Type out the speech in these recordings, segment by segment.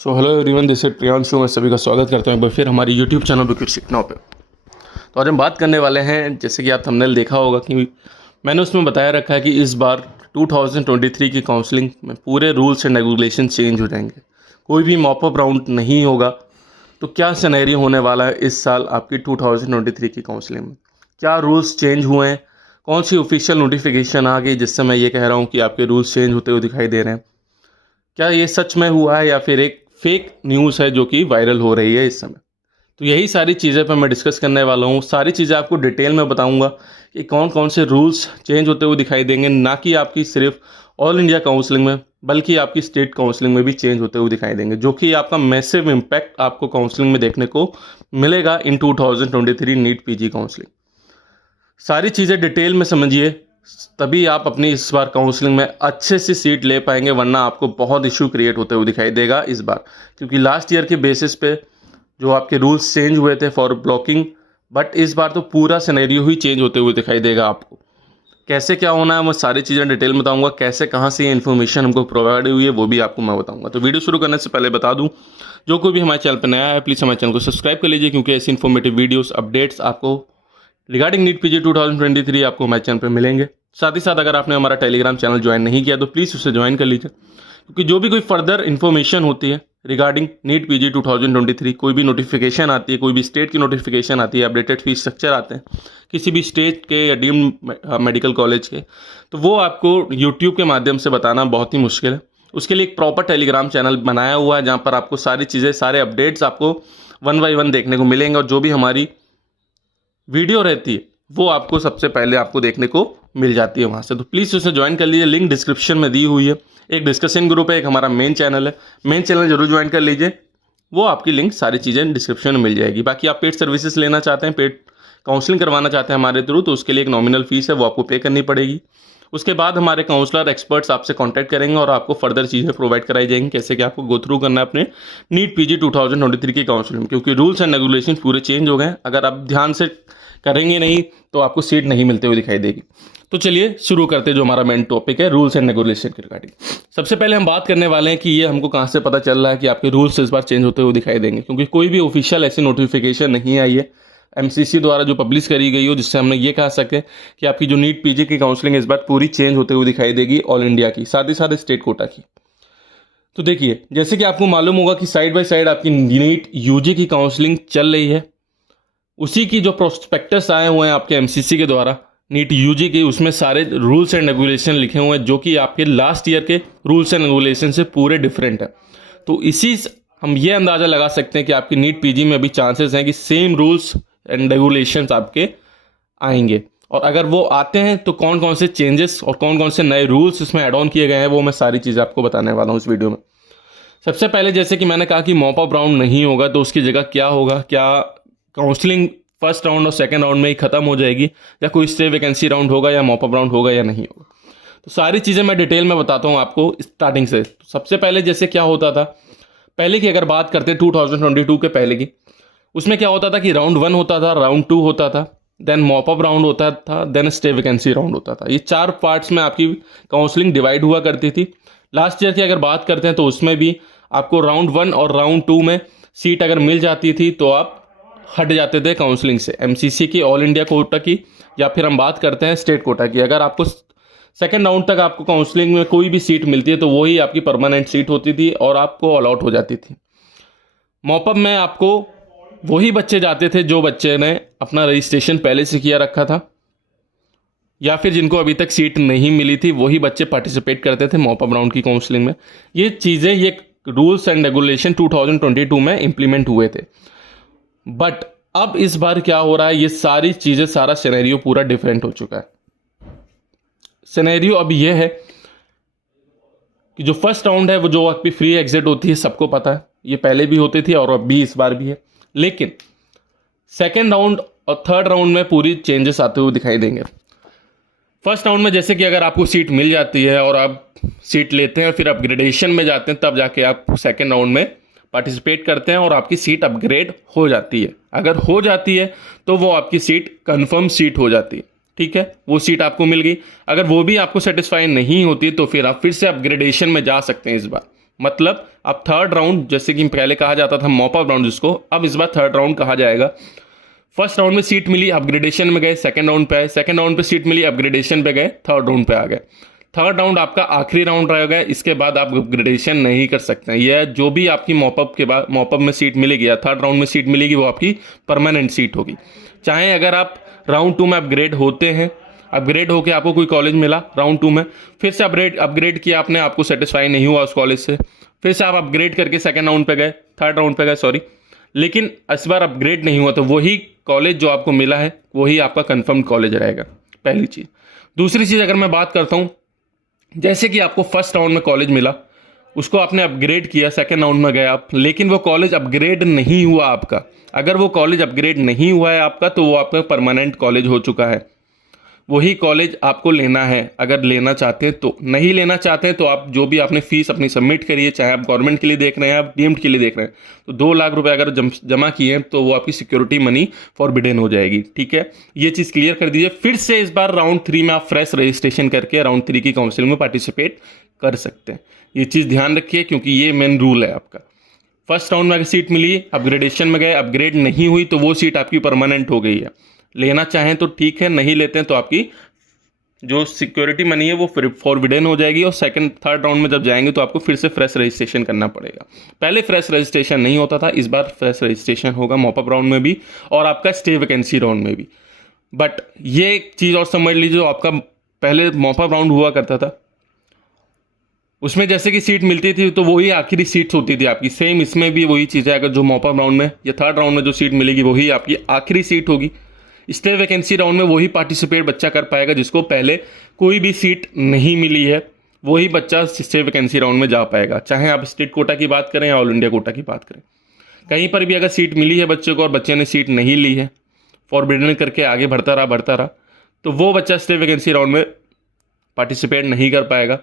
So hello everyone, this is Priyanshu. मैं सभी का स्वागत करता हूँ एक बार फिर हमारी यूट्यूब चैनल पे कुछ सीखना पे। तो आज हम बात करने वाले हैं, जैसे कि आप थंबनेल देखा होगा कि मैंने उसमें बताया रखा है कि इस बार 2023 की काउंसलिंग में पूरे रूल्स एंड रेगुलेशन चेंज हो जाएंगे। कोई भी मॉप अप राउंड नहीं होगा। तो क्या सिनेरियो होने वाला है इस साल आपकी 2023 की काउंसलिंग में? क्या रूल्स चेंज हुए हैं? कौन सी ऑफिशियल नोटिफिकेशन आ गई जिससे मैं ये कह रहा हूँ कि आपके रूल्स चेंज होते हुए दिखाई दे रहे हैं? क्या ये सच में हुआ है या फिर एक फेक न्यूज़ है जो कि वायरल हो रही है इस समय? तो यही सारी चीज़ें पर मैं डिस्कस करने वाला हूँ। सारी चीज़ें आपको डिटेल में बताऊँगा कि कौन कौन से रूल्स चेंज होते हुए दिखाई देंगे, ना कि आपकी सिर्फ ऑल इंडिया काउंसलिंग में बल्कि आपकी स्टेट काउंसलिंग में भी चेंज होते हुए दिखाई देंगे, जो कि आपका मैसिव इम्पैक्ट आपको काउंसलिंग में देखने को मिलेगा इन 2023 नीट पीजी काउंसलिंग। सारी चीज़ें डिटेल में समझिए, तभी आप अपनी इस बार काउंसलिंग में अच्छे से सीट ले पाएंगे, वरना आपको बहुत इशू क्रिएट होते हुए दिखाई देगा इस बार। क्योंकि लास्ट ईयर के बेसिस पे जो आपके रूल्स चेंज हुए थे फॉर ब्लॉकिंग, बट इस बार तो पूरा सिनेरियो ही चेंज होते हुए दिखाई देगा आपको। कैसे क्या होना है मैं सारी चीज़ें डिटेल में बताऊंगा। कैसे कहाँ से ये इन्फॉर्मेशन हमको प्रोवाइड हुई है वो भी आपको मैं बताऊंगा। तो वीडियो शुरू करने से पहले बता दूं, जो कोई भी हमारे चैनल पर नया है प्लीज़ हमारे चैनल को सब्सक्राइब कर लीजिए, क्योंकि ऐसी इन्फॉर्मेटिव वीडियोस अपडेट्स आपको रिगार्डिंग नीट पीजी 2023 आपको हमारे चैनल पर मिलेंगे। साथ ही साथ अगर आपने हमारा टेलीग्राम चैनल ज्वाइन नहीं किया तो प्लीज़ उसे ज्वाइन कर लीजिए, क्योंकि जो भी कोई फर्दर इन्फॉर्मेशन होती है रिगार्डिंग नीट पीजी 2023, कोई भी नोटिफिकेशन आती है, कोई भी स्टेट की नोटिफिकेशन आती है, अपडेटेड फीस स्ट्रक्चर आते हैं किसी भी स्टेट के या डीम्ड मेडिकल कॉलेज के, तो वो आपको यूट्यूब के माध्यम से बताना बहुत ही मुश्किल है। उसके लिए एक प्रॉपर टेलीग्राम चैनल बनाया हुआ है, जहाँ पर आपको सारी चीज़ें, सारे अपडेट्स आपको 1 बाय 1 देखने को मिलेंगे, और जो भी हमारी वीडियो रहती है वो आपको सबसे पहले आपको देखने को मिल जाती है वहाँ से। तो प्लीज़ उसे ज्वाइन कर लीजिए, लिंक डिस्क्रिप्शन में दी हुई है। एक डिस्कशन ग्रुप है, एक हमारा मेन चैनल है, मेन चैनल जरूर ज्वाइन कर लीजिए, वो आपकी लिंक सारी चीज़ें डिस्क्रिप्शन में मिल जाएगी। बाकी आप पेड सर्विसेज लेना चाहते हैं, पेड काउंसलिंग करवाना चाहते हैं हमारे थ्रू, तो उसके लिए एक नॉमिनल फीस है, वो आपको पे करनी पड़ेगी। उसके बाद हमारे काउंसलर एक्सपर्ट्स आपसे कांटेक्ट करेंगे और आपको फर्दर चीज़ें प्रोवाइड कराई जाएंगी, कैसे कि आपको गो थ्रू करना है अपने नीट पीजी 2023 की काउंसलिंग, क्योंकि रूल्स एंड रेगुलेशन पूरे चेंज हो गए। अगर आप ध्यान से करेंगे नहीं तो आपको सीट नहीं मिलते हुए दिखाई देगी। तो चलिए शुरू करते हैं, जो हमारा मेन टॉपिक है रूल्स एंड रेगुलेशन के रिगार्डिंग। सबसे पहले हम बात करने वाले हैं कि ये हमको कहाँ से पता चल रहा है कि आपके रूल्स इस बार चेंज होते हुए दिखाई देंगे, क्योंकि कोई भी ऑफिशियल ऐसी नोटिफिकेशन नहीं आई है एमसीसी द्वारा जो पब्लिश करी गई हो, जिससे हमने ये कह सके कि आपकी जो नीट पीजी की काउंसलिंग इस बार पूरी चेंज होते हुए दिखाई देगी ऑल इंडिया की, साथ ही साथ स्टेट कोटा की। तो देखिए, जैसे कि आपको मालूम होगा कि साइड बाय साइड आपकी नीट यूजी की काउंसलिंग चल रही है, उसी की जो प्रोस्पेक्टस आए हुए हैं आपके एमसीसी के द्वारा नीट यूजी की, उसमें सारे रूल्स एंड रेगुलेशन लिखे हुए हैं, जो कि आपके लास्ट ईयर के रूल्स एंड रेगुलेशन से पूरे डिफरेंट है। तो इसी हम ये अंदाज़ा लगा सकते हैं कि आपकी नीट पीजी में अभी चांसेस हैं कि सेम रूल्स एंड रेगुलेशंस आपके आएंगे, और अगर वो आते हैं तो कौन कौन से चेंजेस और कौन कौन से नए रूल्स इसमें एड ऑन किए गए हैं, वो मैं सारी चीज़ें आपको बताने वाला हूँ इस वीडियो में। सबसे पहले, जैसे कि मैंने कहा कि मॉप अप राउंड नहीं होगा, तो उसकी जगह क्या होगा? क्या काउंसलिंग फर्स्ट राउंड और सेकंड राउंड में ही खत्म हो जाएगी, या कोई स्टे वैकेंसी राउंड होगा, या मॉप अप राउंड होगा या नहीं होगा? तो सारी चीज़ें मैं डिटेल में बताता हूँ आपको स्टार्टिंग से। तो सबसे पहले जैसे क्या होता था, पहले की अगर बात करते हैं 2022 के पहले की, उसमें क्या होता था कि राउंड 1 होता था, राउंड 2 होता था, देन मॉप अप राउंड होता था, देन स्टे वैकेंसी राउंड होता था। ये 4 पार्ट्स में आपकी काउंसलिंग डिवाइड हुआ करती थी। लास्ट ईयर की अगर बात करते हैं तो उसमें भी आपको राउंड 1 और राउंड 2 में सीट अगर मिल जाती थी तो आप हट जाते थे काउंसलिंग से, एमसीसी की, ऑल इंडिया कोटा की, या फिर हम बात करते हैं स्टेट कोटा की। अगर आपको सेकंड राउंड तक आपको काउंसलिंग में कोई भी सीट मिलती है तो वही आपकी परमानेंट सीट होती थी और आपको अलॉट हो जाती थी। मॉपअप में आपको वही बच्चे जाते थे जो बच्चे ने अपना रजिस्ट्रेशन पहले से किया रखा था, या फिर जिनको अभी तक सीट नहीं मिली थी, वही बच्चे पार्टिसिपेट करते थे मॉपअप राउंड की काउंसलिंग में। ये चीज़ें, ये रूल्स एंड रेगुलेशन 2022 में इंप्लीमेंट हुए थे। बट अब इस बार क्या हो रहा है, ये सारी चीज़ें, सारा सिनेरियो पूरा डिफरेंट हो चुका है। सिनेरियो अब ये है कि जो फर्स्ट राउंड है वो जो आपकी फ्री एग्जिट होती है, सबको पता है, ये पहले भी होती थी और अब भी इस बार भी है। लेकिन सेकेंड राउंड और थर्ड राउंड में पूरी चेंजेस आते हुए दिखाई देंगे। फर्स्ट राउंड में जैसे कि अगर आपको सीट मिल जाती है और आप सीट लेते हैं, फिर अपग्रेडेशन में जाते हैं, तब जाके आप सेकेंड राउंड में पार्टिसिपेट करते हैं और आपकी सीट अपग्रेड हो जाती है। अगर हो जाती है तो वो आपकी सीट कंफर्म सीट हो जाती है, ठीक है, वो सीट आपको मिल गई। अगर वो भी आपको सेटिस्फाई नहीं होती तो फिर आप फिर से अपग्रेडेशन में जा सकते हैं इस बार, मतलब अब थर्ड राउंड, जैसे कि पहले कहा जाता था मॉप अप राउंड जिसको, अब इस बार थर्ड राउंड कहा जाएगा। फर्स्ट राउंड में सीट मिली, अपग्रेडेशन में गए, सेकंड राउंड पे आए, सेकंड राउंड पे सीट मिली, अपग्रेडेशन पे गए, थर्ड राउंड पे आ गए। थर्ड राउंड आपका आखिरी राउंड रहेगा, इसके बाद आप अपग्रेडेशन नहीं कर सकते हैं। यह जो भी आपकी मॉपअप के बाद मॉपअप में सीट मिलेगी या थर्ड राउंड में सीट मिलेगी वो आपकी परमानेंट सीट होगी। चाहे अगर आप राउंड 2 में अपग्रेड होते हैं, अपग्रेड होकर आपको कोई कॉलेज मिला राउंड 2 में, फिर से अपग्रेड किया आपने, आपको सेटिस्फाई नहीं हुआ उस कॉलेज से, फिर से आप अपग्रेड करके सेकंड राउंड पे गए, थर्ड राउंड पे गए सॉरी, लेकिन इस बार अपग्रेड नहीं हुआ तो वही कॉलेज जो आपको मिला है वही आपका कंफर्म कॉलेज रहेगा, पहली चीज़। दूसरी चीज़ अगर मैं बात करता हूँ, जैसे कि आपको फर्स्ट राउंड में कॉलेज मिला, उसको आपने अपग्रेड किया, सेकंड राउंड में गए आप, लेकिन वो कॉलेज अपग्रेड नहीं हुआ आपका। अगर वो कॉलेज अपग्रेड नहीं हुआ है आपका तो वो आपका परमानेंट कॉलेज हो चुका है, वही कॉलेज आपको लेना है अगर लेना चाहते हैं तो। नहीं लेना चाहते हैं तो आप जो भी आपने फीस अपनी सबमिट करी है, चाहे आप गवर्नमेंट के लिए देख रहे हैं आप डीम्ड के लिए देख रहे हैं, तो 2 लाख रुपए अगर जमा किए हैं तो वो आपकी सिक्योरिटी मनी फॉरबिडन हो जाएगी, ठीक है। ये चीज़ क्लियर कर दीजिए। फिर से इस बार राउंड 3 में आप फ्रेश रजिस्ट्रेशन करके राउंड 3 की काउंसिलिंग में पार्टिसिपेट कर सकते हैं। ये चीज़ ध्यान रखिए क्योंकि ये मेन रूल है आपका। फर्स्ट राउंड में अगर सीट मिली, अपग्रेडेशन में गए, अपग्रेड नहीं हुई तो वो सीट आपकी परमानेंट हो गई है। लेना चाहें तो ठीक है, नहीं लेते हैं तो आपकी जो सिक्योरिटी मनी है वो फॉरबिडन हो जाएगी और सेकंड थर्ड राउंड में जब जाएंगे तो आपको फिर से फ्रेश रजिस्ट्रेशन करना पड़ेगा। पहले फ्रेश रजिस्ट्रेशन नहीं होता था, इस बार फ्रेश रजिस्ट्रेशन होगा मॉपअप राउंड में भी और आपका स्टे वैकेंसी राउंड में भी। बट ये एक चीज़ और समझ लीजिए, जो आपका पहले मॉपअप राउंड हुआ करता था उसमें जैसे कि सीट मिलती थी तो वही आखिरी सीट होती थी आपकी, सेम इसमें भी वही चीज़ है। अगर जो मॉपअप राउंड में या थर्ड राउंड में जो सीट मिलेगी वही आपकी आखिरी सीट होगी। स्टे वैकेंसी राउंड में वही पार्टिसिपेट बच्चा कर पाएगा जिसको पहले कोई भी सीट नहीं मिली है, वही बच्चा स्टे वैकेंसी राउंड में जा पाएगा। चाहे आप स्टेट कोटा की बात करें या ऑल इंडिया कोटा की बात करें, कहीं पर भी अगर सीट मिली है बच्चे को और बच्चे ने सीट नहीं ली है, फॉरबिडन करके आगे बढ़ता रहा, तो वो बच्चा स्टे वैकेंसी राउंड में पार्टिसिपेट नहीं कर पाएगा।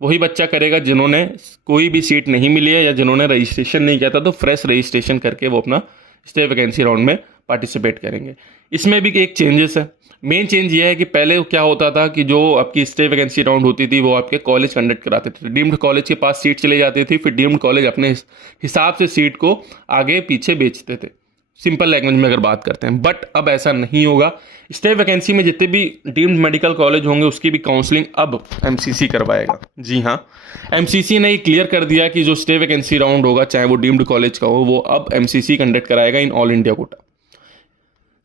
वही बच्चा करेगा जिन्होंने कोई भी सीट नहीं मिली है या जिन्होंने रजिस्ट्रेशन नहीं किया था, तो फ्रेश रजिस्ट्रेशन करके वो अपना स्टे वैकेंसी राउंड में पार्टिसिपेट करेंगे। इसमें भी एक चेंजेस है। मेन चेंज ये है कि पहले क्या होता था कि जो आपकी स्टे वैकेंसी राउंड होती थी वो आपके कॉलेज कंडक्ट कराते थे, डीम्ड कॉलेज के पास सीट चली जाती थी, फिर डीम्ड कॉलेज अपने हिसाब से सीट को आगे पीछे बेचते थे, सिंपल लैंग्वेज में अगर बात करते हैं। बट अब ऐसा नहीं होगा। स्टे वैकेंसी में जितने भी डीम्ड मेडिकल कॉलेज होंगे उसकी भी काउंसलिंग अब एमसीसी करवाएगा। जी हाँ, एमसीसी ने क्लियर कर दिया कि जो स्टे वैकेंसी राउंड होगा चाहे वो डीम्ड कॉलेज का हो, वो अब एमसीसी कंडक्ट कराएगा इन ऑल इंडिया कोटा।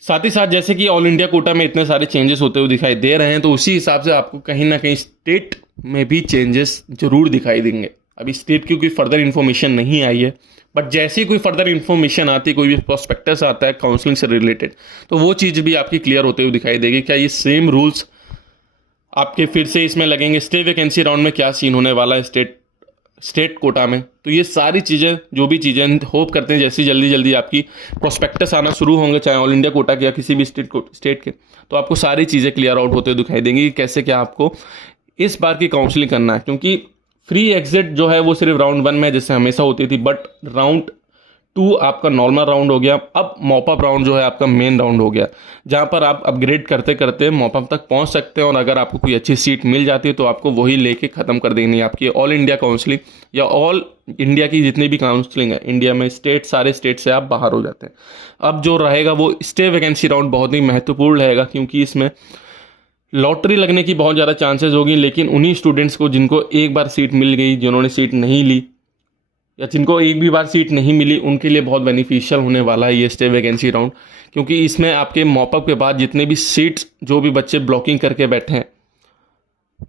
साथ ही साथ जैसे कि ऑल इंडिया कोटा में इतने सारे चेंजेस होते हुए दिखाई दे रहे हैं, तो उसी हिसाब से आपको कहीं ना कहीं स्टेट में भी चेंजेस जरूर दिखाई देंगे। अभी स्टेट की कोई फर्दर इन्फॉर्मेशन नहीं आई है, बट जैसे ही कोई फर्दर इन्फॉर्मेशन आती है, कोई भी प्रोस्पेक्टस आता है काउंसलिंग से रिलेटेड, तो वो चीज़ भी आपकी क्लियर होते हुए दिखाई देगी। क्या ये सेम रूल्स आपके फिर से इसमें लगेंगे? स्टे वैकेंसी राउंड में क्या सीन होने वाला है स्टेट कोटा में? तो ये सारी चीज़ें, जो भी चीज़ें होप करते हैं जैसी जल्दी जल्दी आपकी प्रोस्पेक्टस आना शुरू होंगे, चाहे ऑल इंडिया कोटा के या किसी भी स्टेट के, तो आपको सारी चीज़ें क्लियर आउट होते हुए दिखाई देंगी कि कैसे क्या आपको इस बार की काउंसलिंग करना है। क्योंकि फ्री एग्जिट जो है वो सिर्फ राउंड 1 में जैसे हमेशा होती थी, बट राउंड 2 आपका नॉर्मल राउंड हो गया। अब मॉपअप राउंड जो है आपका मेन राउंड हो गया, जहाँ पर आप अपग्रेड करते करते मॉपअप तक पहुँच सकते हैं और अगर आपको कोई अच्छी सीट मिल जाती है तो आपको वही लेके ख़त्म कर देनी है आपकी ऑल इंडिया काउंसलिंग या ऑल इंडिया की जितनी भी काउंसलिंग है इंडिया में, सारे स्टेट से आप बाहर हो जाते हैं। अब जो रहेगा वो स्टे वैकेंसी राउंड बहुत ही महत्वपूर्ण रहेगा, क्योंकि इसमें लॉटरी लगने की बहुत ज़्यादा चांसेस होगी, लेकिन उन्हीं स्टूडेंट्स को जिनको एक बार सीट मिल गई, जिन्होंने सीट नहीं ली या जिनको एक भी बार सीट नहीं मिली, उनके लिए बहुत बेनिफिशियल होने वाला है ये स्टे वैकेंसी राउंड। क्योंकि इसमें आपके मॉपअप के बाद जितने भी सीट्स जो भी बच्चे ब्लॉकिंग करके बैठे हैं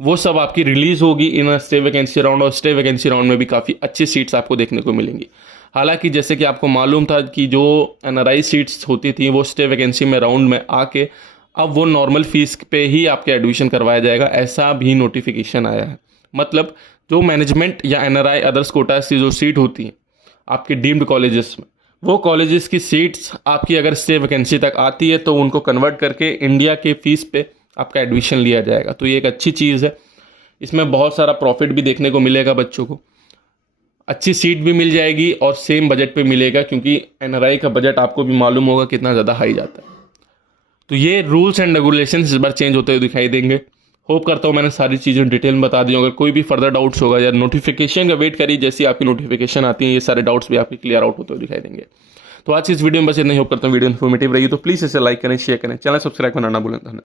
वो सब आपकी रिलीज़ होगी इन स्टे वैकेंसी राउंड, और स्टे वैकेंसी राउंड में भी काफ़ी अच्छी सीट्स आपको देखने को मिलेंगी। हालांकि जैसे कि आपको मालूम था कि जो NRI सीट्स होती थी वो स्टे वैकेंसी में राउंड में आके अब वो नॉर्मल फीस पे ही आपके एडमिशन करवाया जाएगा, ऐसा भी नोटिफिकेशन आया है। मतलब जो मैनेजमेंट या NRI अदर्स कोटा से जो सीट होती है आपके डीम्ड कॉलेजेस में, वो कॉलेजेस की सीट्स आपकी अगर स्टे वैकेंसी तक आती है तो उनको कन्वर्ट करके इंडिया के फीस पे आपका एडमिशन लिया जाएगा। तो ये एक अच्छी चीज़ है, इसमें बहुत सारा प्रॉफिट भी देखने को मिलेगा बच्चों को, अच्छी सीट भी मिल जाएगी और सेम बजट पे मिलेगा, क्योंकि NRI का बजट आपको भी मालूम होगा कितना ज़्यादा हाई जाता है। तो ये रूल्स एंड रेगुलेशंस इस बार चेंज होते हुए दिखाई देंगे। होप करता हूँ मैंने सारी चीज़ें डिटेल में बता दी। अगर कोई भी फर्दर डाउट्स होगा या नोटिफिकेशन का वेट करिए, जैसी आपकी नोटिफिकेशन आती है ये सारे डाउट्स भी आपके क्लियर आउट होते हुए दिखाई देंगे। तो आज की इस वीडियो में बस इतना ही। होप करता हूँ वीडियो इन्फॉर्मेटिव रही, तो प्लीज़ इसे लाइक करें, शेयर करें, चैनल सब्सक्राइब करना ना भूलें। धन्यवाद।